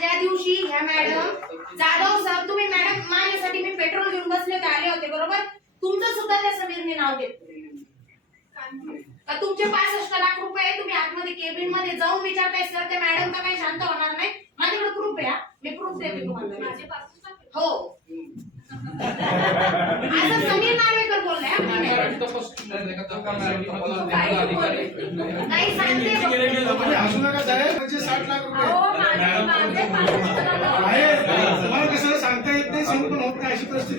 ज्या दिवशी ह्या मॅडम जाधव सर, तुम्ही मॅडम माझ्यासाठी मी पेट्रोल घेऊन बसले होते, आले होते बरोबर. तुमचं सुद्धा त्या समीरने नाव घेतलं का तुमचे 65 लाख रुपये तुम्ही आतमध्ये केबिन मध्ये जाऊन विचारताय सर ते मॅडम तर काही शांत होणार नाही. माझ्याकडे प्रूफ आहे, मी प्रूफ देते तुम्हाला. हो असं समीर नार्वेकर बोललाय. नाही सांगते 60 लाख रुपये तुम्हाला कसं सांगता येत नाही, सांगून पण होत नाही अशी परिस्थिती.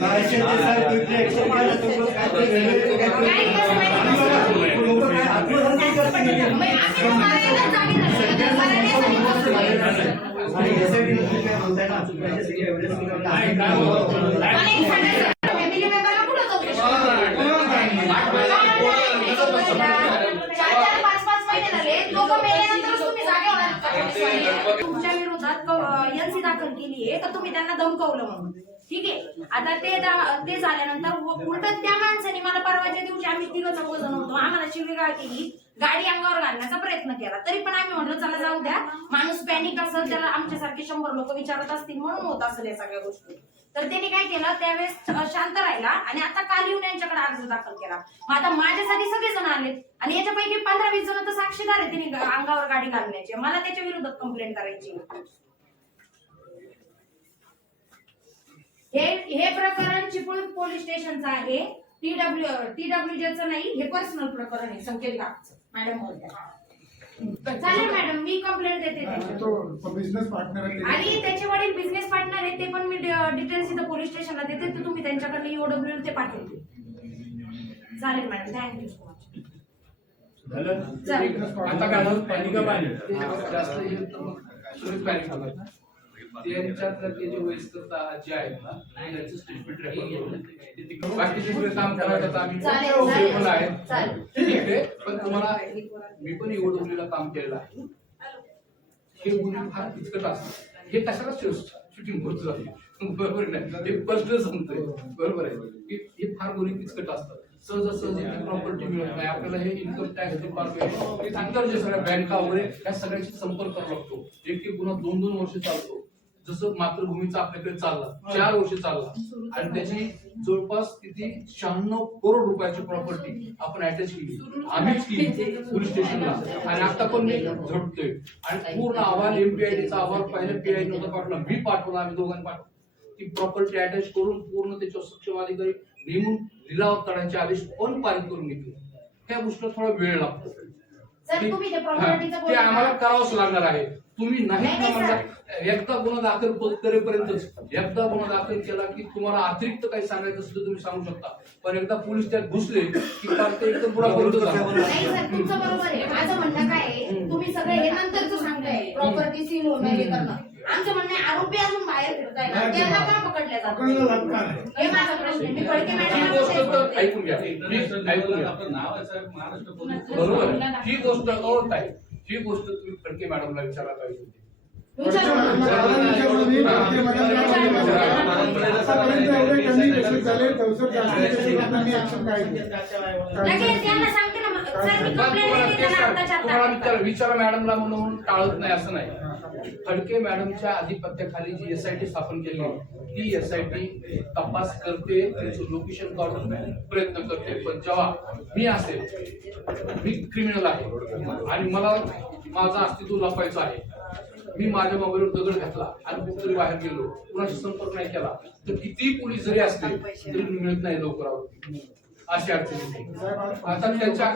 तुमच्या विरोधात एनसी दाखल केली आहे तर तुम्ही त्यांना धमकवलं म्हणून. ठीक आहे, आता ते झाल्यानंतर उलट त्या माणसाने मला परवाच्या दिवशी आम्ही 3 जण होतो, आम्हाला शिवीगाळ केली, गाडी अंगावर घालण्याचा प्रयत्न केला. तरी पण आम्ही म्हटलं चला जाऊ द्या, माणूस पॅनिक असेल, त्याला आमच्यासारखे 100 लोक विचारत असतील म्हणून होत असेल या सगळ्या गोष्टी. तर त्यांनी काय केलं, त्यावेळेस शांत राहिला आणि आता काल येऊन यांच्याकडे अर्ज दाखल केला. मग आता माझ्यासाठी सगळेजण आलेत आणि याच्यापैकी 15-20 जण तर साक्षीदार आहेत त्यांनी अंगावर गाडी घालण्याचे. मला त्याच्या विरोधात कंप्लेंट करायची. हे प्रकरण चिपळूण पोलीस स्टेशनचं आहे, TWJचं नाही, हे पर्सनल प्रकरण आहे संकेत गावचं. मॅडम बोलतात चालेल मॅडम, मी कंप्लेंट देते. बिझनेस पार्टनर आणि त्याचे वडील बिझनेस पार्टनर आहेत, ते पण मी डिटेल्स इथं पोलीस स्टेशनला देते, तर तुम्ही त्यांच्याकडे EOW ते पाठवते. चालेल मॅडम, थँक्यू सो मच. आता काय त्यांच्यातलं ते जे वयस्कर जे आहेत ना त्यांचं स्टेटमेंट रेकॉर्ड बाकीचे काम करायचं आम्ही ठीक आहे. पण तुम्हाला मी पण EOW काम केलेलं आहे. हे गुन्हे फार किचकट असतात, हे कशाला शूटिंग होत जाते, बरोबर नाही, हे स्पष्ट सांगतोय, बरोबर आहे. हे फार गुन्हे किचकट असतात. सहजासहजी प्रॉपर्टी मिळत नाही आपल्याला. हे इन्कम टॅक्स डिपार्टमेंट, इतर जे सगळ्या बँका वगैरे या सगळ्याशी संपर्क करावा लागतो. एक गुन्हा 2-2 वर्ष चालतो. जसं मातृभूमीचा आपल्याकडे चालला 4 वर्ष चालला आणि त्याची जवळपास किती 96 करोड रुपयाची प्रॉपर्टी आपण अटॅच केली, आम्हीच केली पोलीस स्टेशनला. आणि आता पण मी झटतोय आणि पूर्ण अहवाल MPIDचा अहवाल पहिल्या PI नव्हता पाठवला, मी पाठवला, आम्ही दोघांनी पाठवला. ती प्रॉपर्टी अटॅच करून पूर्ण त्याच्यावर सक्षम अधिकारी नेमून लिलाव करण्याचे आदेश पण पारित करून घेतले. त्या गोष्टीला थोडा वेळ लागतो, ते आम्हाला करावंच लागणार आहे. तुम्ही नाही म्हणता एकदा गुन्हा दाखल करेपर्यंतच, एकदा गुन्हा दाखल केला की तुम्हाला अतिरिक्त काही सांगायचं असेल तर तुम्ही सांगू शकता, पण एकदा पोलीस त्यात घुसले की ते एकदम पुरा बरोबर आहे. तुमचं बरोबर आहे, माझं म्हणणं काय आहे, तुम्ही सगळे हे नंतरच सांगताय प्रॉपर्टी सील होणं हे करणं. आमचं म्हणणं आहे आरोपी अजून बाहेर फिरताय ना, त्यांना का पकडल्या जातात हे माझा प्रश्न आहे. मी फडके मॅडम ऐकून घ्या, बरोबर ही गोष्ट होत आहे. ही गोष्ट तुम्ही फडके मॅडमला विचारायला पाहिजे होती. विचारा मॅडमला म्हणून टाळत नाही असं नाही. फडके मॅडमच्या अधिपत्याखाली जी SIT स्थापन केली ती SIT तपास करते, त्याचं लोकेशन काढून प्रयत्न करते. पण जेव्हा मी असेल, मी क्रिमिनल आहे आणि मला माझं अस्तित्व लपवायचं आहे, मी माझ्या मोबाईलवर दगड घातला आणि कुठेतरी बाहेर गेलो, कुणाशी संपर्क नाही केला तर किती पोलीस जरी असले तरी मिळत नाही लवकर, अशी अडचण. आता त्याच्या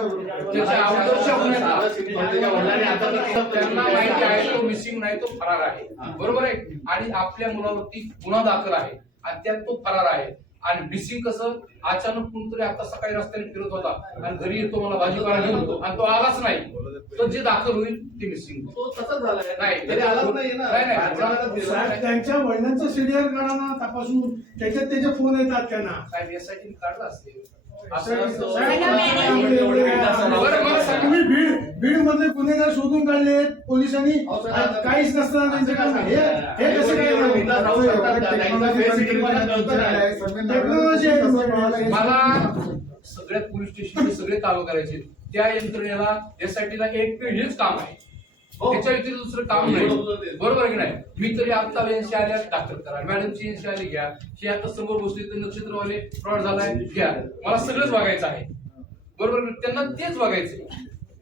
त्यांना माहिती आहे तो मिसिंग नाही, तो फरार आहे, बरोबर आहे. आणि आपल्या मुलावरती गुन्हा दाखल आहे आणि त्यात तो फरार आहे. आणि मिसिंग कसं अचानक कोणतरी आता सकाळी रस्त्याने फिरत होता आणि घरी येतो मला भाजीपाला घेऊन येतो आणि तो आलाच नाही, तर जे दाखल होईल ते मिसिंग तो तसाच झालाय. नाही तरी आलाच नाही ना. नाही, नाही. भाजीपाला फिरला साहेब, नाही. त्यांच्या वडिलांचं सीडीआर काढा ना तपासून, त्याच्यात त्याचे फोन येतात त्यांना. साहेब यासाठी काढला असते साहेब, असं साहेब, बरं, मला सांगा. तुम्ही बीड मधले गुन्हेगार शोधून काढले पोलिसांनी, अहो, सर, काहीच नसताना त्यांचं काम. हे कसं काय बिनधास्त राहू शकतात का? त्यांचा face ID मला कळतं नाही. टेक्नॉलॉजी आहे. मला सगळ्या पोलीस स्टेशन सगळे चालू करायचे, त्या यंत्रणेला एसआयटीला एक हेच काम आहे, हो. त्याच्या व्यतिरिक्त दुसरं काम नाही. बरोबर आहे की नाही? मी तरी आता एनसी आल्या दाखल करा, मॅडमची एनसी आली घ्या, हे आता समोर बसले तर नक्षत्रवाले फ्रॉड झालाय घ्या, मला सगळंच बघायचं आहे. बरोबर आहे? त्यांना तेच बघायचं.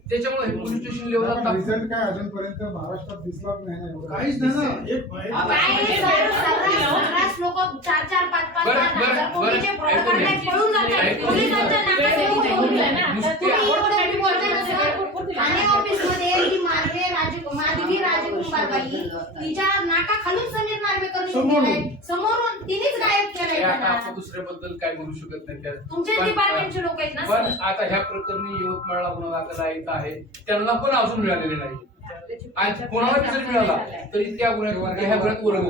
त्याच्यामुळे पोलीस स्टेशन लेवलला रिझल्ट काय अजूनपर्यंत महाराष्ट्रात दिसलाच नाही ना एवढं. काहीच नाही ना. एक काय सर्रास लोक 4-4, 5-5, बरं, 7,000 बरं, कोटीचे बरं. fraud करण्यात पळून जातात. ऐकून पोलिसांच्या नाकात येऊन बोलू आहे ना. नुसते तुम्ही एवढं बी बोलताय ना सर. ठाणे ऑफिसमध्ये ही माधवी राजकुंभारबाई तिच्या नाकाखालून समीर नार्वेकरनी समोरून. केलंय. समोरून तिनेच गायब केलंय हे आता त्यांना. आपण दुसऱ्याबद्दल काय बोलू शकत नाही त्यात. तुमचे डिपार्टमेंटचे लोक आहेत ना पण सर. आता ह्या प्रकरणी यवतमाळला गुन्हा दाखल आहे आहे, त्यांना पण अजून मिळालेले नाही. आणि कोणाला जर मिळाला तरी त्या गुन्ह्यात ह्या गुन्ह्यात वर्ग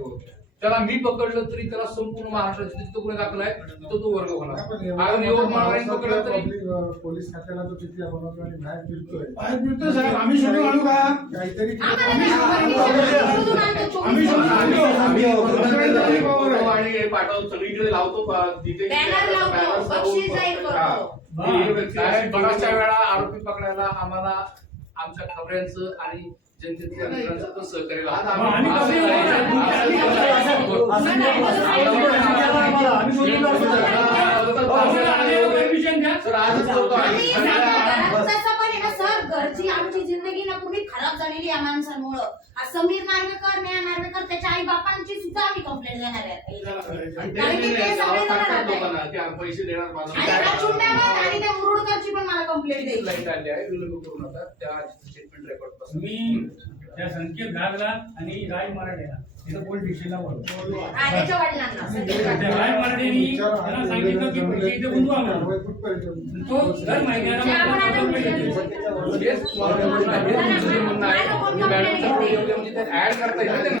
होतो. त्याला मी पकडलं तरी त्याला संपूर्ण महाराष्ट्रात जिथे गुन्हे दाखल आहे तो वर्ग होणार. आणि यवतमाळला पकडलं तरी पोलीस खात्याला तो किती बनवतो आणि बाहेर फिरतोय. बाहेर फिरतो साहेब, आम्ही शोधून आणू का? काहीतरी आम्हाला नाही आम्ही शोधून आणतो आम्ही 24 शोधून आणतो. आणि हे पाठवून सगळीकडे लावतो का? जिथे बॅनर लावतो, बक्षीस जाहीर करतो. ही व्यक्ती साहेब, अशी बऱ्याचशा वेळा आरोपी पकडायला आम्हाला आमच्या खबऱ्यांचं आणि जनतेच्या यंत्रणांचं पण सहकार्य लागतं. आम्ही असं कसं- नाही. सर, आजच करतो आम्ही. तसं पण आहे ना सर, घरची आमची जिंदगी ना पूर्ण खराब झालेली या माणसांमुळं. हा समीर नार्वेकर, नेहा नार्वेकर, त्याच्या आई बापांची सुद्धा आम्ही कंप्लेंट देणार आहे. आणि कारण की ते सगळे जण सांगतात राहतात. लोकांना की आम्ही पैसे देणार आणि माझा हा चुंड्याबाज आणि त्या मुरुडकरची पण मला कंप्लेंट द्यायची. लाईट आली आहे, विलंब करू नका. त्या स्टेटमेंट रेकॉर्ड पासून मी त्या संकेत घागला आणि राय मराठेला तिथं पोलीस स्टेशनला बोलतो. हा, त्याच्या वडिलांना. त्या राय मराठेनी त्यांना सांगितलं की पैसे इथे गुंतवा म्हणून. तो दर महिन्याला जे आपण आता ₹500 म्हणतो. देतो. हेच तुम्हाला म्हणणं आहे, हेच तुमचं म्हणणं आहे. मॅडम ऍड करता येईल ना त्यांना.